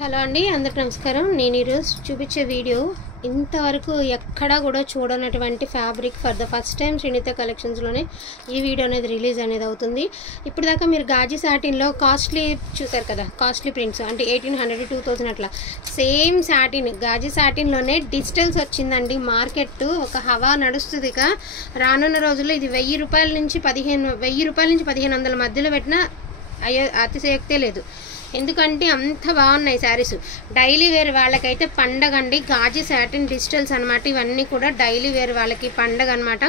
Hello అండి, అందరికీ నమస్కారం. నేను ఈరోజు చూపించే వీడియో ఇంతవరకు ఎక్కడా కూడా చూడనటువంటి fabric for the first time Srinitha కలెక్షన్స్లోనే ఈ వీడియో అనేది రిలీజ్ అనేది అవుతుంది. ఇప్పుడు దాకా మీరు గాజీ సాటిన్లో కాస్ట్లీ చూసారు కదా, కాస్ట్లీ ప్రింట్స్ అంటే 1800 2000 అట్లా. సేమ్ సాటిన్ గాజీ సాటిన్లోనే డిజిటల్స్ వచ్చిందండి. మార్కెట్ ఒక హవా నడుస్తుంది. ఇక రానున్న రోజుల్లో ఇది 1000 రూపాయల నుంచి 1500 మధ్యలో పెట్టినా అతిశయోక్తే లేదు. ఎందుకంటే అంత బాగున్నాయి శారీస్. డైలీ వేర్ వాళ్ళకైతే పండగ అండి. గాజీ సాటిన్ డిజిటల్స్ అనమాట. ఇవన్నీ కూడా డైలీ వేర్ వాళ్ళకి పండగ అనమాట.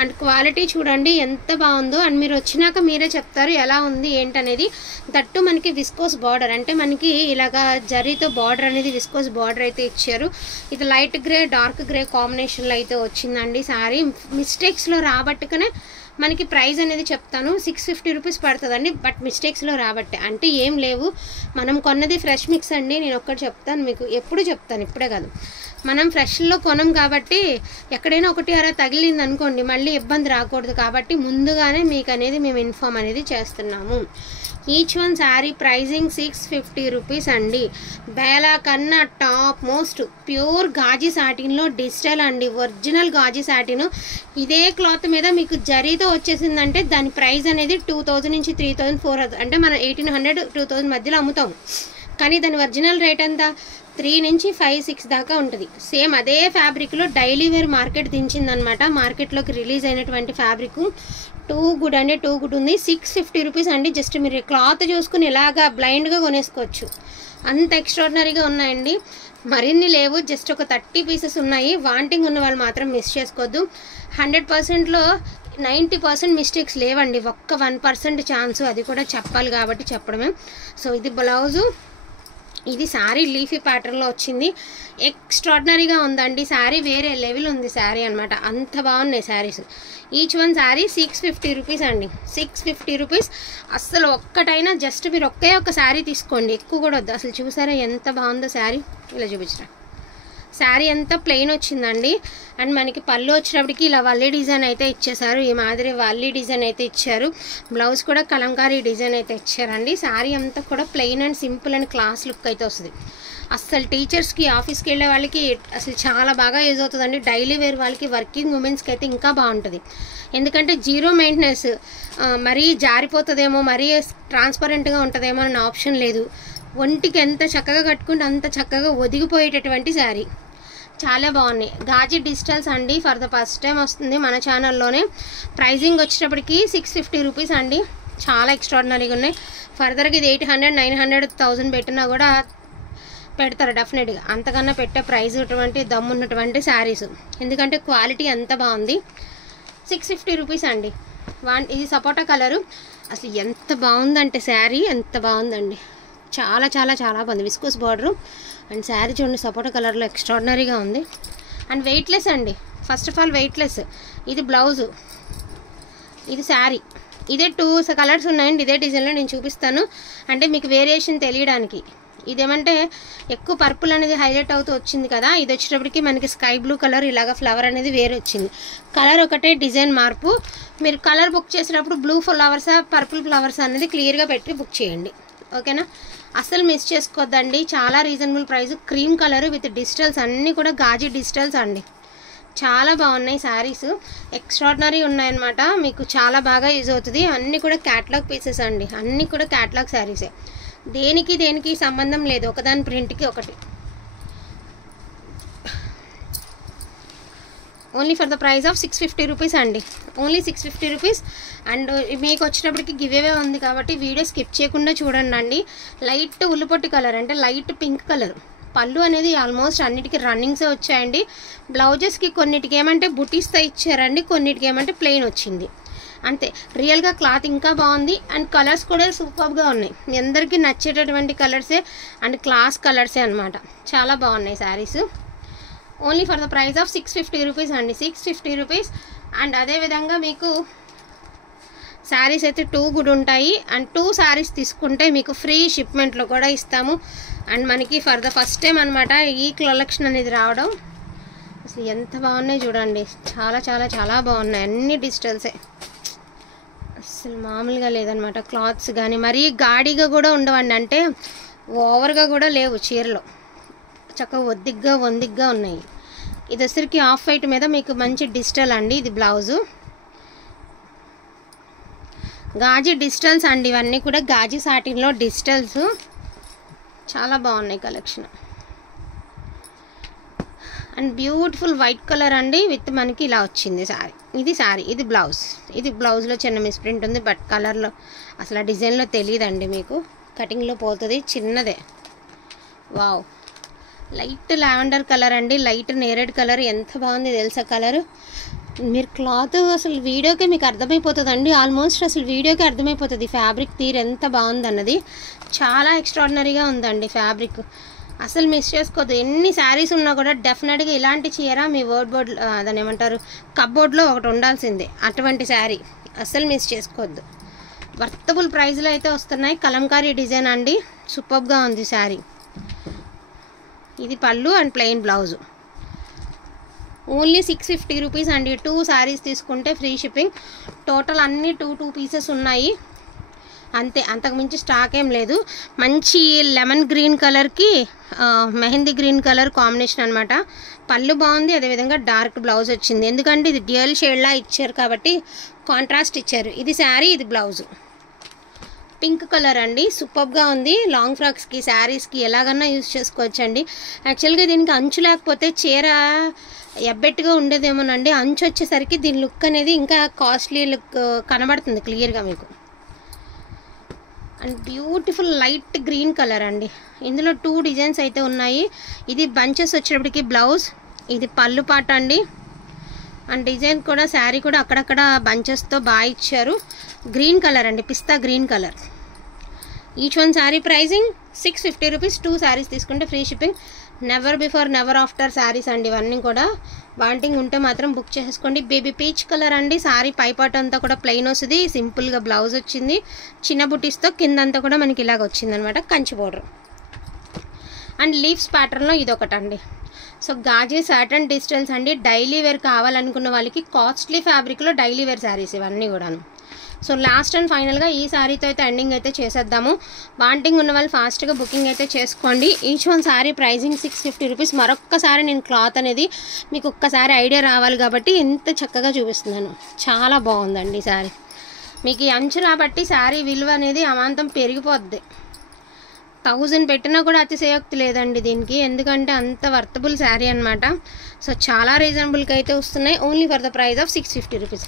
అండ్ క్వాలిటీ చూడండి ఎంత బాగుందో. అండ్ మీరు వచ్చినాక మీరే చెప్తారు ఎలా ఉంది ఏంటనేది. దట్టు మనకి విస్కోస్ బార్డర్, అంటే మనకి ఇలాగా జరీతో బార్డర్ అనేది విస్కోస్ బార్డర్ అయితే ఇచ్చారు. ఇది లైట్ గ్రే డార్క్ గ్రే కాంబినేషన్లో అయితే వచ్చిందండి శారీ. మిస్టేక్స్లో రాబట్టుకునే మనకి ప్రైస్ అనేది చెప్తాను. 650 రూపీస్ పడుతుందండి. బట్ మిస్టేక్స్లో రాబట్టే అంటే ఏం లేవు. మనం కొన్నది ఫ్రెష్ మిక్స్ అండి. నేను ఒక్కటి చెప్తాను మీకు, ఎప్పుడు చెప్తాను, ఇప్పుడే కాదు. మనం ఫ్రెష్లో కొనం కాబట్టి ఎక్కడైనా ఒకటి అలా తగిలింది అనుకోండి మళ్ళీ ఇబ్బంది రాకూడదు కాబట్టి ముందుగానే మీకు అనేది మేము ఇన్ఫార్మ్ అనేది చేస్తున్నాము. Each one sari pricing 650 rupees అండి. బేలా కన్నా టాప్ మోస్ట్ ప్యూర్ గాజీ సాటిన్లో డిజిటల్ అండి. ఒరిజినల్ గాజీ సాటిన్ ఇదే క్లాత్ మీద మీకు జరీతో వచ్చేసిందంటే దాని ప్రైస్ అనేది 2000 నుంచి 3000 4000 అంటే మనం 1800 2000 మధ్యలో అమ్ముతాం. కానీ దాని ఒరిజినల్ రేట్ ఎంత 3 నుంచి 5 6 దాకా ఉంటుంది. సేమ్ అదే ఫ్యాబ్రిక్లో డైలీ వేర్ మార్కెట్ దించిందనమాట. మార్కెట్లోకి రిలీజ్ అయినటువంటి ఫ్యాబ్రిక్ టూ గుడ్ అంటే టూ గుడ్ ఉంది. 650 రూపీస్ అండి. జస్ట్ మీరు క్లాత్ చూసుకుని ఇలాగా బ్లైండ్గా కొనేసుకోవచ్చు. అంత ఎక్స్ట్రాడినరీగా ఉన్నాయండి. మరిన్ని లేవు, జస్ట్ ఒక 30 పీసెస్ ఉన్నాయి. వాంటింగ్ ఉన్న వాళ్ళు మాత్రం మిస్ చేసుకోవద్దు. 100%లో 90% మిస్టేక్స్ లేవండి. ఒక్క 1% ఛాన్స్, అది కూడా చెప్పాలి కాబట్టి చెప్పడమే. సో ఇది బ్లౌజు, ఇది శారీ లీఫీ ప్యాటర్న్లో వచ్చింది. ఎక్స్ట్రాడినరీగా ఉందండి శారీ. వేరే లెవెల్ ఉంది శారీ అనమాట. అంత బాగున్నాయి saris. Each one sari 650 rupees అండి. 650 రూపీస్. అస్సలు ఒక్కటైనా జస్ట్ మీరు ఒకే ఒక శారీ తీసుకోండి, ఎక్కువ కూడా వద్దు. అసలు చూసారా ఎంత బాగుందో శారీ. ఇలా చూపించరా. శారీ అంతా ప్లెయిన్ వచ్చిందండి. అండ్ మనకి పళ్ళు వచ్చేటప్పటికి ఇలా వల్లి డిజైన్ అయితే ఇచ్చేసారు. ఈ మాదిరి వల్లి డిజైన్ అయితే ఇచ్చారు. బ్లౌజ్ కూడా కలంకారీ డిజైన్ అయితే ఇచ్చారండి. శారీ అంతా కూడా plain and simple and class look అయితే వస్తుంది. అస్సలు టీచర్స్కి ఆఫీస్కి వెళ్ళే వాళ్ళకి అసలు చాలా బాగా యూజ్ అవుతుందండి. డైలీ వేర్ వాళ్ళకి వర్కింగ్ ఉమెన్స్కి అయితే ఇంకా బాగుంటుంది. ఎందుకంటే జీరో మెయింటెనెన్స్. మరీ జారిపోతుందేమో, మరీ ట్రాన్స్పరెంట్గా ఉంటుందేమో అన్న ఆప్షన్ లేదు. ఒంటికి ఎంత చక్కగా కట్టుకుంటే అంత చక్కగా ఒదిగిపోయేటటువంటి శారీ. చాలా బాగున్నాయి. గాజీ డిజిటల్స్ అండి. ఫర్ ద ఫస్ట్ టైం వస్తుంది మన ఛానల్లోనే. ప్రైజింగ్ వచ్చేటప్పటికి 650 రూపీస్ అండి. చాలా ఎక్స్ట్రాడినరీగా ఉన్నాయి. ఫర్దర్గా ఇది 800 900 1000 పెట్టినా కూడా పెడతారు డెఫినెట్గా. అంతకన్నా పెట్టే ప్రైజ్ ఉన్నటువంటి దమ్మున్నటువంటి శారీస్. ఎందుకంటే క్వాలిటీ అంత బాగుంది. 650 రూపీస్ అండి. ఇది సపోటా కలరు. అసలు ఎంత బాగుందంటే శారీ ఎంత బాగుందండి. చాలా చాలా చాలా బాగుంది. విస్కోస్ బార్డరు అండ్ శారీ చూడండి సపోటా కలర్లో ఎక్స్ట్రాడినరీగా ఉంది. అండ్ వెయిట్లెస్ అండి. First of all weightless. ఇది బ్లౌజు, ఇది శారీ. ఇదే 2 కలర్స్ ఉన్నాయండి. ఇదే డిజైన్లో నేను చూపిస్తాను అంటే మీకు వేరియేషన్ తెలియడానికి. ఇదేమంటే ఎక్కువ పర్పుల్ అనేది హైలైట్ అవుతూ వచ్చింది కదా. ఇది వచ్చేటప్పటికి మనకి స్కై బ్లూ కలర్ ఇలాగ ఫ్లవర్ అనేది వేరే వచ్చింది. కలర్ ఒకటే, డిజైన్ మార్పు. మీరు కలర్ బుక్ చేసేటప్పుడు బ్లూ ఫ్లవర్సా పర్పుల్ ఫ్లవర్స్ అనేది క్లియర్గా పెట్టి బుక్ చేయండి, ఓకేనా. అస్సలు మిస్ చేసుకోవద్దండి. చాలా reasonable price. Cream colour with digitals అన్నీ కూడా గాజీ డిజిటల్స్ అండి. చాలా బాగున్నాయి శారీస్. ఎక్స్ట్రాడినరీ ఉన్నాయన్నమాట. మీకు చాలా బాగా యూజ్ అవుతుంది. అన్నీ కూడా క్యాటలాగ్ పీసెస్ అండి. అన్నీ కూడా క్యాటలాగ్ శారీసే. దేనికి సంబంధం లేదు. ఒకదాని ప్రింట్కి ఒకటి. Only for the price of 650 rupees అండి. Only 650 rupees. అండ్ మీకు వచ్చేటప్పటికి గివ్ అవే ఉంది కాబట్టి వీడియో స్కిప్ చేయకుండా చూడండి అండి. లైట్ ఉల్లిపొట్టి కలర్ అంటే లైట్ పింక్ కలర్. పళ్ళు అనేది ఆల్మోస్ట్ అన్నిటికీ రన్నింగ్సే వచ్చాయండి. బ్లౌజెస్కి కొన్నిటికి ఏమంటే బుటీస్తో ఇచ్చారండి, కొన్నిటికి ఏమంటే ప్లెయిన్ వచ్చింది అంతే. రియల్గా క్లాత్ ఇంకా బాగుంది. అండ్ కలర్స్ కూడా సూపర్గా ఉన్నాయి. మీ అందరికీ నచ్చేటటువంటి కలర్సే అండ్ క్లాస్ కలర్సే అనమాట. చాలా బాగున్నాయి saris. Only for the price of 650 rupees అండి. 650 రూపీస్. అండ్ అదేవిధంగా మీకు శారీస్ అయితే 2 గుడ్ ఉంటాయి. అండ్ 2 శారీస్ తీసుకుంటే మీకు ఫ్రీ షిప్మెంట్లో కూడా ఇస్తాము. అండ్ మనకి ఫర్ ద ఫస్ట్ టైం అనమాట ఈ కలెక్షన్ అనేది రావడం. అసలు ఎంత బాగున్నాయి చూడండి. చాలా చాలా చాలా బాగున్నాయి. అన్ని డిజిటల్సే. అసలు మామూలుగా లేదనమాట. క్లాత్స్ కానీ మరీ గాడిగా కూడా ఉండవండి. అంటే ఓవర్గా కూడా లేవు చీరలు, చక్కగా వందిగ్గా ఉన్నాయి. ఇది వచ్చరికి ఆఫ్ వైట్ మీద మీకు మంచి డిజిటల్ అండి. ఇది బ్లౌజు, గాజీ డిజిటల్స్ అండి. ఇవన్నీ కూడా గాజీ సాటిన్లో డిజిటల్స్, చాలా బాగున్నాయి collection. And beautiful white colour అండి విత్ మనకి ఇలా వచ్చింది శారీ. ఇది శారీ, ఇది బ్లౌజ్. ఇది బ్లౌజ్లో చిన్న మిస్ప్రింట్ ఉంది, బట్ కలర్లో అసలు డిజైన్లో తెలియదండి మీకు, కటింగ్లో పోతుంది, చిన్నదే. వావ్, లైట్ లావెండర్ కలర్ అండి, లైట్ నేరేడ్ కలర్. ఎంత బాగుంది తెలుసా కలర్. మీరు క్లాత్ అసలు వీడియోకి మీకు అర్థమైపోతుందండి, ఆల్మోస్ట్ అసలు వీడియోకి అర్థమైపోతుంది ఫ్యాబ్రిక్ తీరు ఎంత బాగుంది అన్నది. చాలా ఎక్స్ట్రాడినరీగా ఉందండి ఫ్యాబ్రిక్, అసలు మిస్ చేసుకోవద్దు. ఎన్ని శారీస్ ఉన్నా కూడా డెఫినెట్గా ఇలాంటి చీర మీ బోర్డ్ దాన్ని ఏమంటారు, కప్బోర్డ్లో ఒకటి ఉండాల్సిందే. అటువంటి శారీ అస్సలు మిస్ చేసుకోవద్దు. వర్తబుల్ ప్రైస్లో అయితే వస్తున్నాయి. కలంకారీ డిజైన్ అండి, సూపర్గా ఉంది శారీ. ఇది పళ్ళు and plain blouse. Only 650 rupees అండి. 2 శారీస్ తీసుకుంటే ఫ్రీ షిప్పింగ్. టోటల్ అన్నీ 2 పీసెస్ ఉన్నాయి అంతే, అంతకుమించి స్టాక్ ఏం లేదు. మంచి లెమన్ గ్రీన్ కలర్కి మెహందీ గ్రీన్ కలర్ కాంబినేషన్ అనమాట. పళ్ళు బాగుంది, అదేవిధంగా డార్క్ బ్లౌజ్ వచ్చింది. ఎందుకంటే ఇది డ్యూయల్ షేడ్లా ఇచ్చారు కాబట్టి కాంట్రాస్ట్ ఇచ్చారు. ఇది శారీ, ఇది బ్లౌజు. పింక్ కలర్ అండి, సూపర్గా ఉంది. లాంగ్ ఫ్రాక్స్కి, శారీస్కి ఎలాగన్నా యూజ్ చేసుకోవచ్చండి. యాక్చువల్గా దీనికి అంచు లేకపోతే చీర ఎబ్బెట్టుగా ఉండేదేమోనండి. అంచు వచ్చేసరికి దీని లుక్ అనేది ఇంకా కాస్ట్లీ లుక్ కనబడుతుంది క్లియర్గా మీకు. And beautiful light green colour అండి. ఇందులో 2 డిజైన్స్ అయితే ఉన్నాయి. ఇది బంచెస్ వచ్చేటప్పటికి బ్లౌజ్, ఇది పళ్ళు పాట అండి. అండ్ డిజైన్ కూడా శారీ కూడా అక్కడక్కడ బంచెస్తో బాగా ఇచ్చారు. గ్రీన్ కలర్ అండి, pista green colour. Each one sari pricing 650 rupees. 2 saris తీసుకుంటే free shipping. Never before never after saris అండి ఇవన్నీ కూడా. వాంటింగ్ ఉంటే మాత్రం బుక్ చేసుకోండి. బేబీ పీచ్ కలర్ అండి. శారీ పైపాటు అంతా కూడా ప్లెయిన్ వస్తుంది, సింపుల్గా బ్లౌజ్ వచ్చింది, చిన్న బుటీస్తో కిందంతా కూడా మనకి ఇలాగ వచ్చిందనమాట, కంచి బోర్డర్. అండ్ లీవ్స్ ప్యాటర్న్లో ఇది ఒకటండి. సో గాజీ సాటన్ డిజిటల్స్ అండి. డైలీ వేర్ కావాలనుకున్న వాళ్ళకి కాస్ట్లీ ఫ్యాబ్రిక్లో డైలీ వేర్ శారీస్ ఇవన్నీ కూడాను. సో లాస్ట్ అండ్ ఫైనల్గా ఈ శారీతో అయితే ఎండింగ్ అయితే చేసేద్దాము. వాంటింగ్ ఉన్న వాళ్ళు ఫాస్ట్గా బుకింగ్ అయితే చేసుకోండి. Each one sari pricing 650 rupees. మరొక్కసారి నేను క్లాత్ అనేది మీకు ఒక్కసారి ఐడియా రావాలి కాబట్టి ఎంత చక్కగా చూపిస్తున్నాను. చాలా బాగుందండి శారీ. మీకు ఈ అంచు రాబట్టి శారీ విలువ అనేది అమాంతం పెరిగిపోద్ది. 1000 పెట్టినా కూడా అతిశయోక్తి లేదండి దీనికి, ఎందుకంటే అంత వర్తబుల్ శారీ అనమాట. సో చాలా రీజనబుల్గా అయితే వస్తున్నాయి, only for the price of 650 rupees.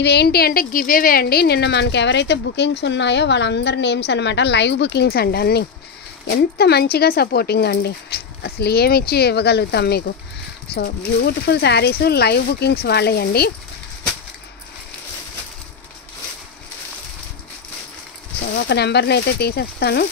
ఇవేంటి అంటే గివ్ అవే అండి. నిన్న మనకి ఎవరైతే బుకింగ్స్ ఉన్నాయో వాళ్ళందరి నేమ్స్ అనమాట, లైవ్ బుకింగ్స్ అండి అన్నీ. ఎంత మంచిగా సపోర్టింగ్ అండి, అసలు ఏమి ఇచ్చి ఇవ్వగలుగుతాం మీకు. So beautiful saris live bookings వాళ్ళేయండి. సో ఒక నెంబర్ని అయితే తీసేస్తాను.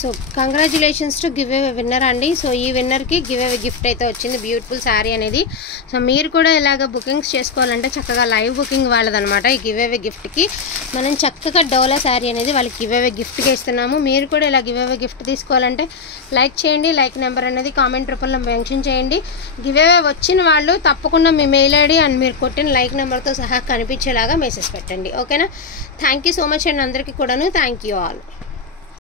So congratulations to give away winner అండి. సో ఈ విన్నర్కి గివ్ అవే గిఫ్ట్ అయితే వచ్చింది, బ్యూటిఫుల్ శారీ అనేది. సో మీరు కూడా ఇలాగ బుకింగ్స్ చేసుకోవాలంటే చక్కగా లైవ్ బుకింగ్ వాళ్ళదనమాట. ఈ గివ్ అవే గిఫ్ట్కి మనం చక్కగా డోలా శారీ అనేది వాళ్ళకి గివ్ అవే గిఫ్ట్గా ఇస్తున్నాము. మీరు కూడా ఇలా గివ్ అవే గిఫ్ట్ తీసుకోవాలంటే లైక్ చేయండి, లైక్ నెంబర్ అనేది కామెంట్ రూపంలో మెన్షన్ చేయండి. గివ్ అవే వచ్చిన వాళ్ళు తప్పకుండా మీ మెయిల్ ఐడి అండ్ మీరు కొట్టిన లైక్ నెంబర్తో సహా కనిపించేలాగా మెసేజ్ పెట్టండి. ఓకేనా? థ్యాంక్ యూ సో మచ్ అండి అందరికీ కూడాను. Thank you all.